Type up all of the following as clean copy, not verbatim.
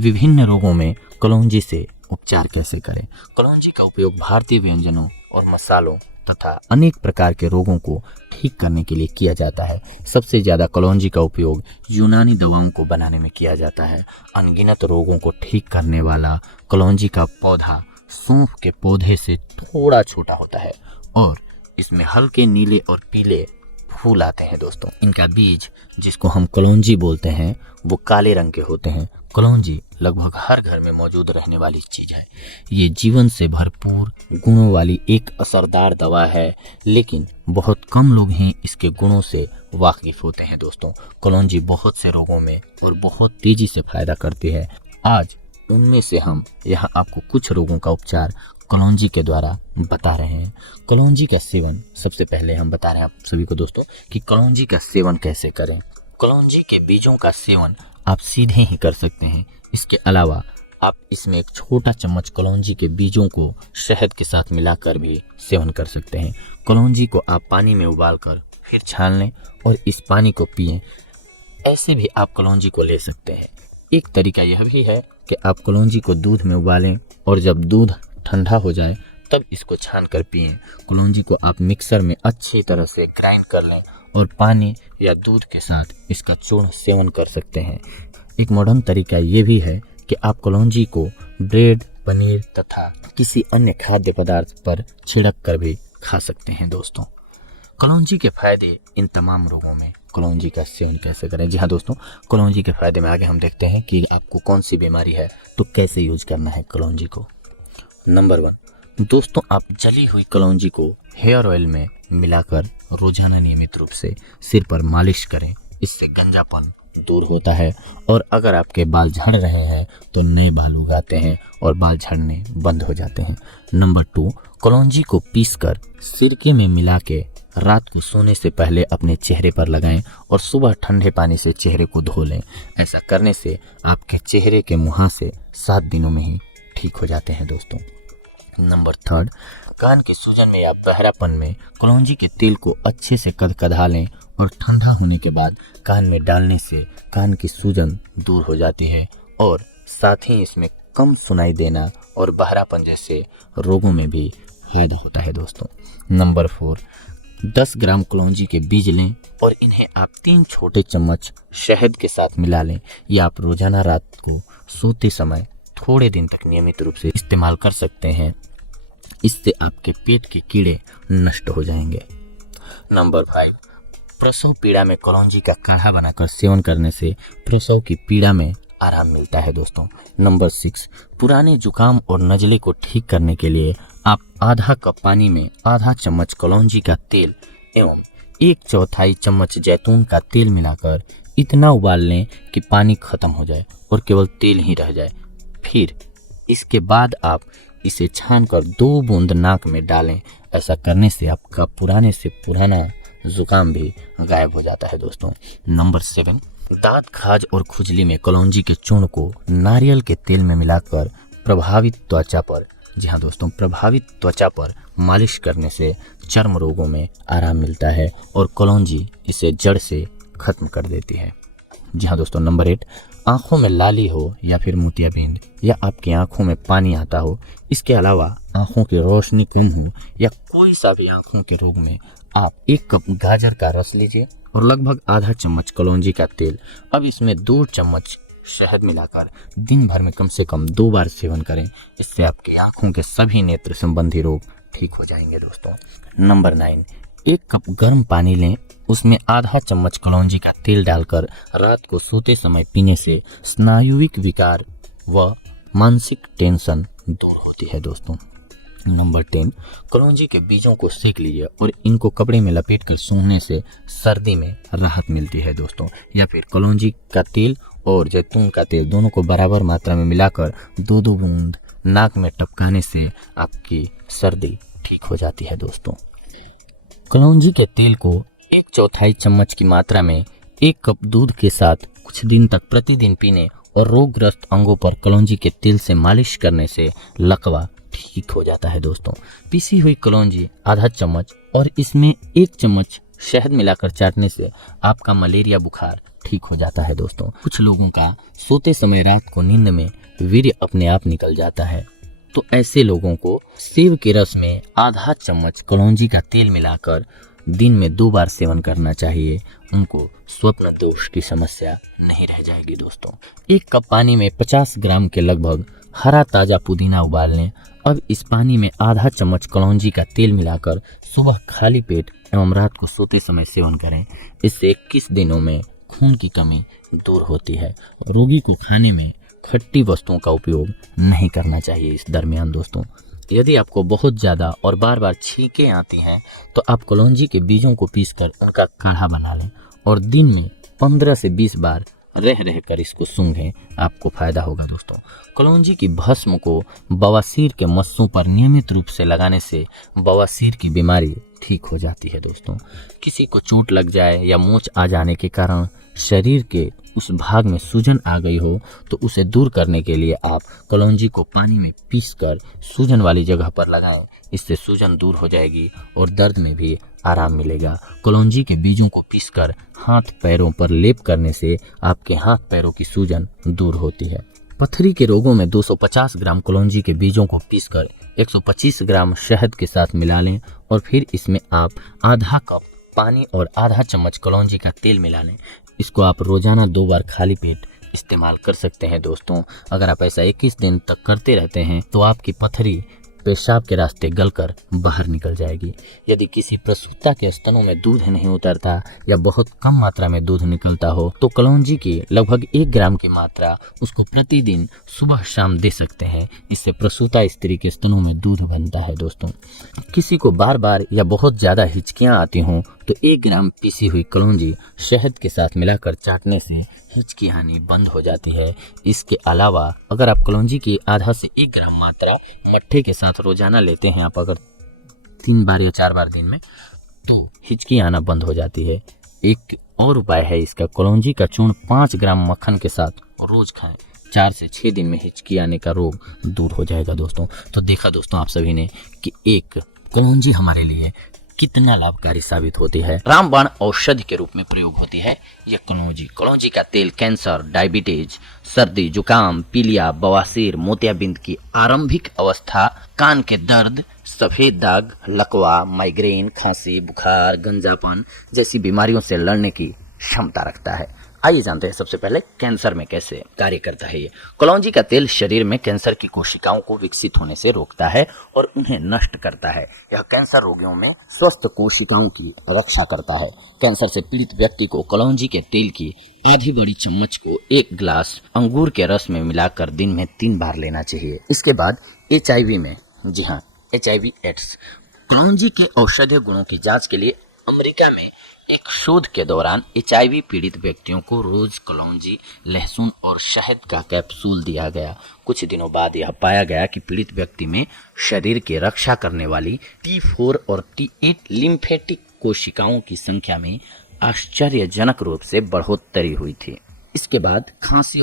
विभिन्न रोगों में कलौंजी से उपचार कैसे करें। कलौंजी का उपयोग भारतीय व्यंजनों और मसालों तथा अनेक प्रकार के रोगों को ठीक करने के लिए किया जाता है। सबसे ज्यादा कलौंजी का उपयोग यूनानी दवाओं को बनाने में किया जाता है। अनगिनत रोगों को ठीक करने वाला कलौंजी का पौधा सौंफ के पौधे से थोड़ा छोटा होता है और इसमें हल्के नीले और पीले फूल आते हैं दोस्तों। इनका बीज, जिसको हम कलौंजी बोलते हैं, वो काले रंग के होते हैं। कलौंजी लगभग हर घर में मौजूद रहने वाली चीज है। ये जीवन से भरपूर गुणों वाली एक असरदार दवा है, लेकिन बहुत कम लोग हैं इसके गुणों से वाकिफ होते हैं दोस्तों। कलौंजी बहुत से रोगों में और बहुत तेजी से फायदा करती है। आज उनमें से हम यहाँ आपको कुछ रोगों का उपचार कलौंजी के द्वारा बता रहे हैं। कलौंजी का सेवन, सबसे पहले हम बता रहे हैं आप सभी को दोस्तों कि कलौंजी का सेवन कैसे करें। कलौंजी के बीजों का सेवन आप सीधे ही कर सकते हैं। इसके अलावा आप इसमें एक छोटा चम्मच कलौंजी के बीजों को शहद के साथ मिलाकर भी सेवन कर सकते हैं। कलौंजी को आप पानी में उबालकर फिर छान लें और इस पानी को पिएं। ऐसे भी आप कलौंजी को ले सकते हैं। एक तरीका यह भी है कि आप कलौंजी को दूध में उबालें और जब दूध ठंडा हो जाए तब इसको छान कर पिएं। कलौंजी को आप मिक्सर में अच्छी तरह से ग्राइंड कर लें और पानी या दूध के साथ इसका चूर्ण सेवन कर सकते हैं। एक मॉडर्न तरीका ये भी है कि आप कलौंजी को ब्रेड, पनीर तथा किसी अन्य खाद्य पदार्थ पर छिड़क कर भी खा सकते हैं दोस्तों। कलौंजी के फायदे इन तमाम रोगों में कलौंजी का सेवन कैसे करें। जी हाँ दोस्तों, कलौंजी के फायदे में आगे हम देखते हैं कि आपको कौन सी बीमारी है तो कैसे यूज करना है कलौंजी को। नंबर 1 दोस्तों, आप जली हुई कलौंजी को हेयर ऑयल में मिलाकर रोजाना नियमित रूप से सिर पर मालिश करें। इससे गंजापन दूर होता है और अगर आपके बाल झड़ रहे हैं तो नए बाल उगाते हैं और बाल झड़ने बंद हो जाते हैं। नंबर 2, कलौंजी को पीसकर सिरके में मिला के रात को सोने से पहले अपने चेहरे पर लगाएं और सुबह ठंडे पानी से चेहरे को धो लें। ऐसा करने से आपके चेहरे के मुहासे 7 दिनों में ही ठीक हो जाते हैं दोस्तों। नंबर 3, कान के सूजन में या बहरापन में कलौंजी के तेल को अच्छे से कदकदा लें और ठंडा होने के बाद कान में डालने से कान की सूजन दूर हो जाती है और साथ ही इसमें कम सुनाई देना और बहरापन जैसे रोगों में भी फायदा होता है दोस्तों। नंबर 4, 10 ग्राम कलौंजी के बीज लें और इन्हें आप 3 छोटे चम्मच शहद के साथ मिला लें। या आप रोजाना रात को सोते समय थोड़े दिन तक नियमित रूप से इस्तेमाल कर सकते हैं। इससे आपके पेट के कीड़े नष्ट हो जाएंगे। नंबर 5, प्रसव पीड़ा में कलौंजी का काढ़ा बनाकर सेवन करने से प्रसव की पीड़ा में आराम मिलता है दोस्तों। नंबर 6, पुराने जुकाम और नजले को ठीक करने के लिए आप आधा कप पानी में आधा चम्मच कलौंजी का तेल एवं 1/4 चम्मच जैतून का तेल मिलाकर इतना उबाल लें कि पानी खत्म हो जाए और केवल तेल ही रह जाए। फिर इसके बाद आप इसे छानकर 2 बूंद नाक में डालें। ऐसा करने से आपका पुराने से पुराना जुकाम भी गायब हो जाता है दोस्तों। नंबर 7, दांत खाज और खुजली में कलौंजी के चूर्ण को नारियल के तेल में मिलाकर प्रभावित त्वचा पर, जी हाँ दोस्तों, प्रभावित त्वचा पर मालिश करने से चर्म रोगों में आराम मिलता है और कलौंजी इसे जड़ से खत्म कर देती है। जी हाँ दोस्तों। नंबर 8, आंखों में लाली हो या फिर मोतियाबिंद या आपकी आंखों में पानी आता हो, इसके अलावा आंखों की रोशनी कम हो या कोई सा भी आंखों के रोग में, आप 1 कप गाजर का रस लीजिए और लगभग आधा चम्मच कलौंजी का तेल, अब इसमें 2 चम्मच शहद मिलाकर दिन भर में कम से कम 2 बार सेवन करें। इससे आपकी आंखों के सभी नेत्र संबंधी रोग ठीक हो जाएंगे दोस्तों। नंबर 9, 1 कप गर्म पानी लें, उसमें आधा चम्मच कलौंजी का तेल डालकर रात को सोते समय पीने से स्नायुविक विकार व मानसिक टेंशन दूर होती है दोस्तों। नंबर 10, कलौंजी के बीजों को सेक लीजिए और इनको कपड़े में लपेट कर सूंघने से सर्दी में राहत मिलती है दोस्तों। या फिर कलौंजी का तेल और जैतून का तेल दोनों को बराबर मात्रा में मिलाकर 2-2 बूंद नाक में टपकाने से आपकी सर्दी ठीक हो जाती है दोस्तों। कलौंजी के तेल को 1/4 चम्मच की मात्रा में 1 कप दूध के साथ कुछ दिन तक प्रतिदिन पीने और रोगग्रस्त अंगों पर कलौंजी के तेल से मालिश करने से लकवा ठीक हो जाता है दोस्तों। पीसी हुई कलौंजी आधा चम्मच और इसमें 1 चम्मच शहद मिलाकर चाटने से आपका मलेरिया बुखार ठीक हो जाता है दोस्तों। कुछ लोगों का सोते समय रात को नींद में वीर्य अपने आप निकल जाता है, तो ऐसे लोगों को सेब के रस में आधा चम्मच कलौंजी का तेल मिलाकर दिन में 2 बार सेवन करना चाहिए। उनको स्वप्न दोष की समस्या नहीं रह जाएगी दोस्तों। 1 कप पानी में 50 ग्राम के लगभग हरा ताजा पुदीना उबाल लें। अब इस पानी में आधा चम्मच कलौंजी का तेल मिलाकर सुबह खाली पेट एवं रात को सोते समय सेवन करें। इससे 21 दिनों में खून की कमी दूर होती है। रोगी को खाने में खट्टी वस्तुओं का उपयोग नहीं करना चाहिए इस दरमियान दोस्तों। यदि आपको बहुत ज़्यादा और बार बार छींकें आती हैं तो आप कलौंजी के बीजों को पीसकर उनका काढ़ा बना लें और दिन में 15 से 20 बार रह कर इसको सूंघें, आपको फायदा होगा दोस्तों। कलौंजी की भस्म को बवासीर के मस्सों पर नियमित रूप से लगाने से बवासीर की बीमारी ठीक हो जाती है दोस्तों। किसी को चोट लग जाए या मोच आ जाने के कारण शरीर के उस भाग में सूजन आ गई हो तो उसे दूर करने के लिए आप कलौंजी को पानी में पीसकर सूजन वाली जगह पर लगाएं। इससे सूजन दूर हो जाएगी और दर्द में भी आराम मिलेगा। कलौंजी के बीजों को पीसकर हाथ पैरों पर लेप करने से आपके हाथ पैरों की सूजन दूर होती है। पथरी के रोगों में 250 ग्राम कलौंजी के बीजों को पीसकर 125 ग्राम शहद के साथ मिला लें और फिर इसमें आप आधा कप पानी और आधा चम्मच कलौंजी का तेल मिला लें। इसको आप रोजाना 2 बार खाली पेट इस्तेमाल कर सकते हैं दोस्तों। अगर आप ऐसा 21 दिन तक करते रहते हैं तो आपकी पथरी पेशाब के रास्ते गलकर बाहर निकल जाएगी। यदि किसी प्रसूता के स्तनों में दूध नहीं उतरता या बहुत कम मात्रा में दूध निकलता हो तो कलौंजी की लगभग 1 ग्राम की मात्रा उसको प्रतिदिन सुबह शाम दे सकते हैं। इससे प्रसूता स्त्री के स्तनों में दूध बनता है दोस्तों। किसी को बार बार या बहुत ज़्यादा हिचकियाँ आती हों तो 1 ग्राम पीसी हुई कलौंजी शहद के साथ मिलाकर चाटने से हिचकी आनी बंद हो जाती है। इसके अलावा अगर आप कलौंजी की आधा से 1 ग्राम मात्रा मट्ठे के साथ रोजाना लेते हैं आप अगर 3 बार या 4 बार दिन में, तो हिचकी आना बंद हो जाती है। एक और उपाय है इसका, कलौंजी का चूर्ण 5 ग्राम मक्खन के साथ रोज खाएं। 4 से 6 दिन में हिचकी आने का रोग दूर हो जाएगा दोस्तों। तो देखा दोस्तों आप सभी ने कि एक कलौंजी हमारे लिए कितना लाभकारी साबित होती है। रामबाण औषधि के रूप में प्रयोग होती है यह कलौंजी। कलौंजी का तेल कैंसर, डायबिटीज, सर्दी, जुकाम, पीलिया, बवासीर, मोतियाबिंद की आरंभिक अवस्था, कान के दर्द, सफेद दाग, लकवा, माइग्रेन, खांसी, बुखार, गंजापन जैसी बीमारियों से लड़ने की क्षमता रखता है। आइए जानते हैं सबसे पहले कैंसर में कैसे कार्य करता है ये। कलौंजी का तेल शरीर में कैंसर की कोशिकाओं को विकसित होने से रोकता है और उन्हें नष्ट करता है। यह कैंसर रोगियों में स्वस्थ कोशिकाओं की रक्षा करता है। कैंसर से पीड़ित व्यक्ति को कलौंजी के तेल की आधी बड़ी चम्मच को 1 गिलास अंगूर के रस में मिलाकर दिन में 3 बार लेना चाहिए। इसके बाद HIV में, जी हाँ, HIV एड्स, कलौंजी के औषधीय गुणों की जांच के लिए अमेरिका में एक शोध के दौरान HIV पीड़ित व्यक्तियों को रोज कलौंजी, लहसुन और शहद का कैप्सूल दिया गया। कुछ दिनों बाद यह पाया गया कि पीड़ित व्यक्ति में शरीर की रक्षा करने वाली T4 और T8 लिम्फेटिक कोशिकाओं की संख्या में आश्चर्यजनक रूप से बढ़ोतरी हुई थी। इसके बाद खांसी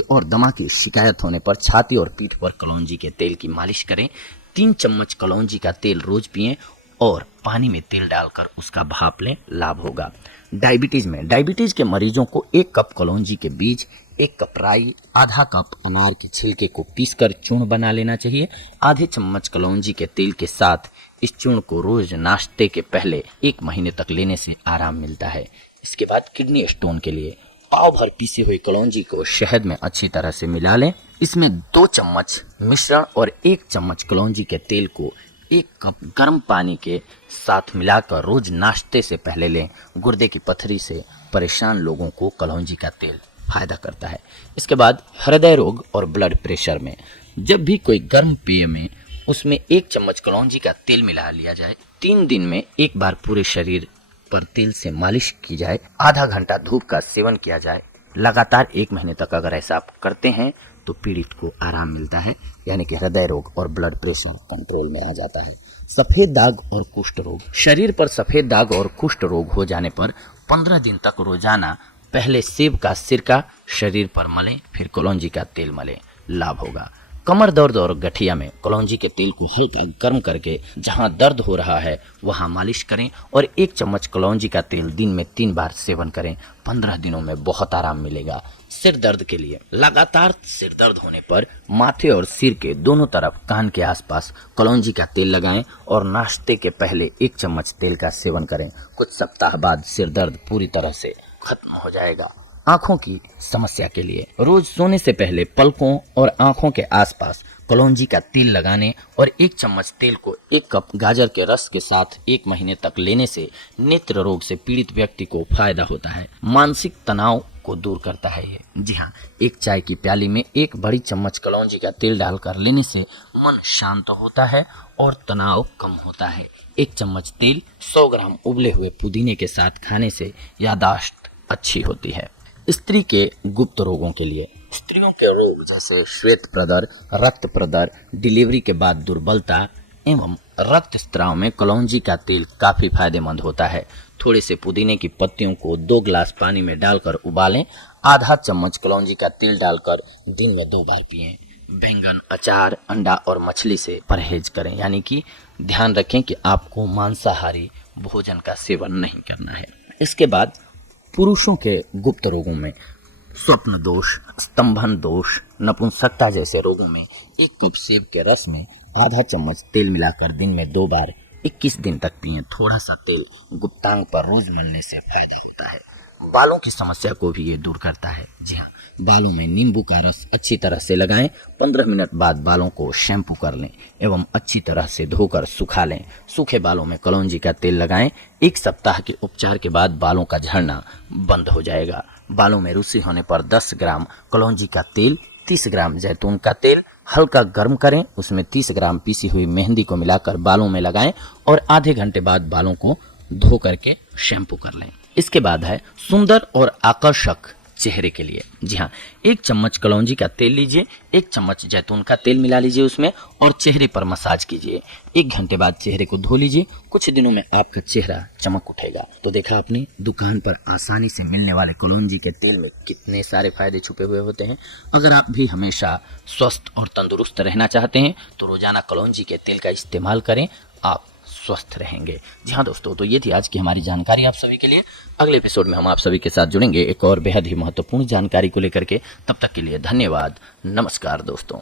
और दमा की शिकायत होने पर छाती और पीठ पर कलौंजी के तेल की मालिश करें। 3 चम्मच कलौंजी का तेल रोज पिएं और पानी में तेल डालकर उसका भाप लें, लाभ होगा। डायबिटीज के मरीजों को 1 कप कलौंजी के बीज, 1 कप राई, आधा कप अनार के छिलके को पीसकर चूर्ण बना लेना चाहिए। आधे चम्मच कलौंजी के तेल के साथ इस चूर्ण को रोज नाश्ते के पहले 1 महीने तक लेने से आराम मिलता है। इसके बाद किडनी स्टोन के लिए पाव भर पीसी हुई कलौंजी को शहद में अच्छी तरह से मिला लें। इसमें 2 चम्मच मिश्रण और 1 चम्मच कलौंजी के तेल को 1 कप गर्म पानी के साथ मिलाकर रोज नाश्ते से पहले लें। गुर्दे की पथरी से परेशान लोगों को कलौंजी का तेल फायदा करता है। इसके बाद हृदय रोग और ब्लड प्रेशर में जब भी कोई गर्म पेय में उसमें 1 चम्मच कलौंजी का तेल मिला लिया जाए। 3 दिन में 1 बार पूरे शरीर पर तेल से मालिश की जाए। आधा घंटा धूप का सेवन किया जाए। लगातार 1 महीने तक अगर ऐसा आप करते हैं तो पीड़ित को आराम मिलता है, यानी कि हृदय रोग और ब्लड प्रेशर कंट्रोल में आ जाता है। सफेद दाग और कुष्ठ रोग, शरीर पर सफेद दाग और कुष्ठ रोग हो जाने पर 15 दिन तक रोजाना पहले सेब का सिरका शरीर पर मलें, फिर कलौंजी का तेल मलें, लाभ होगा। कमर दर्द और गठिया में कलौंजी के तेल को हल्का गर्म करके जहां दर्द हो रहा है वहां मालिश करें और 1 चम्मच कलौंजी का तेल दिन में 3 बार सेवन करें। 15 दिनों में बहुत आराम मिलेगा। सिर दर्द के लिए लगातार सिर दर्द होने पर माथे और सिर के दोनों तरफ कान के आसपास कलौंजी का तेल लगाएं और नाश्ते के पहले 1 चम्मच तेल का सेवन करें। कुछ सप्ताह बाद सिर दर्द पूरी तरह से खत्म हो जाएगा। आंखों की समस्या के लिए रोज सोने से पहले पलकों और आंखों के आसपास कलौंजी का तेल लगाने और 1 चम्मच तेल को 1 कप गाजर के रस के साथ 1 महीने तक लेने से नेत्र रोग से पीड़ित व्यक्ति को फायदा होता है। मानसिक तनाव को दूर करता है ये। जी हाँ, 1 चाय की प्याली में 1 बड़ी चम्मच कलौंजी का तेल डालकर लेने से मन शांत होता है और तनाव कम होता है। 1 चम्मच तेल 100 ग्राम उबले हुए पुदीने के साथ खाने से यादाश्त अच्छी होती है। स्त्री के गुप्त रोगों के लिए स्त्रियों के रोग जैसे श्वेत प्रदर, रक्त प्रदर, डिलीवरी के बाद दुर्बलता एवं रक्तस्राव में कलौंजी का तेल काफी फायदेमंद होता है। थोड़े से पुदीने की पत्तियों को 2 गिलास पानी में डालकर उबालें। आधा चम्मच कलौंजी का तेल डालकर दिन में 2 बार पिएं। बैंगन, अचार, अंडा और मछली से परहेज करें, यानी कि ध्यान रखें कि आपको मांसाहारी भोजन का सेवन नहीं करना है। इसके बाद पुरुषों के गुप्त रोगों में स्वप्न दोष, स्तंभन दोष, नपुंसकता जैसे रोगों में 1 कप सेब के रस में आधा चम्मच तेल मिलाकर दिन में 2 बार 21 दिन तक पिएं। थोड़ा सा तेल गुप्तांग पर रोज मलने से फायदा होता है। बालों की समस्या को भी ये दूर करता है। जी हाँ, बालों में नींबू का रस अच्छी तरह से लगाएं। 15 मिनट बाद बालों को शैम्पू कर लें एवं अच्छी तरह से धोकर सुखा लें। सूखे बालों में कलौंजी का तेल लगाएं। 1 सप्ताह के उपचार के बाद बालों का झड़ना बंद हो जाएगा। बालों में रूसी होने पर 10 ग्राम कलौंजी का तेल, 30 ग्राम जैतून का तेल हल्का गर्म करें, उसमें 30 ग्राम पीसी हुई मेहंदी को मिलाकर बालों में लगाएं और आधे घंटे बाद बालों को धो करके शैम्पू कर लें। इसके बाद है सुंदर और आकर्षक चेहरे के लिए। जी हाँ, 1 चम्मच कलौंजी का तेल लीजिए, 1 चम्मच जैतून का तेल मिला लीजिए उसमें और चेहरे पर मसाज कीजिए। 1 घंटे बाद चेहरे को धो लीजिए। कुछ दिनों में आपका चेहरा चमक उठेगा। तो देखा आपने, दुकान पर आसानी से मिलने वाले कलौंजी के तेल में कितने सारे फायदे छुपे हुए होते हैं। अगर आप भी हमेशा स्वस्थ और तंदुरुस्त रहना चाहते हैं तो रोजाना कलौंजी के तेल का इस्तेमाल करें, आप स्वस्थ रहेंगे। जी हाँ दोस्तों, तो ये थी आज की हमारी जानकारी आप सभी के लिए। अगले एपिसोड में हम आप सभी के साथ जुड़ेंगे एक और बेहद ही महत्वपूर्ण जानकारी को लेकर के। तब तक के लिए धन्यवाद। नमस्कार दोस्तों।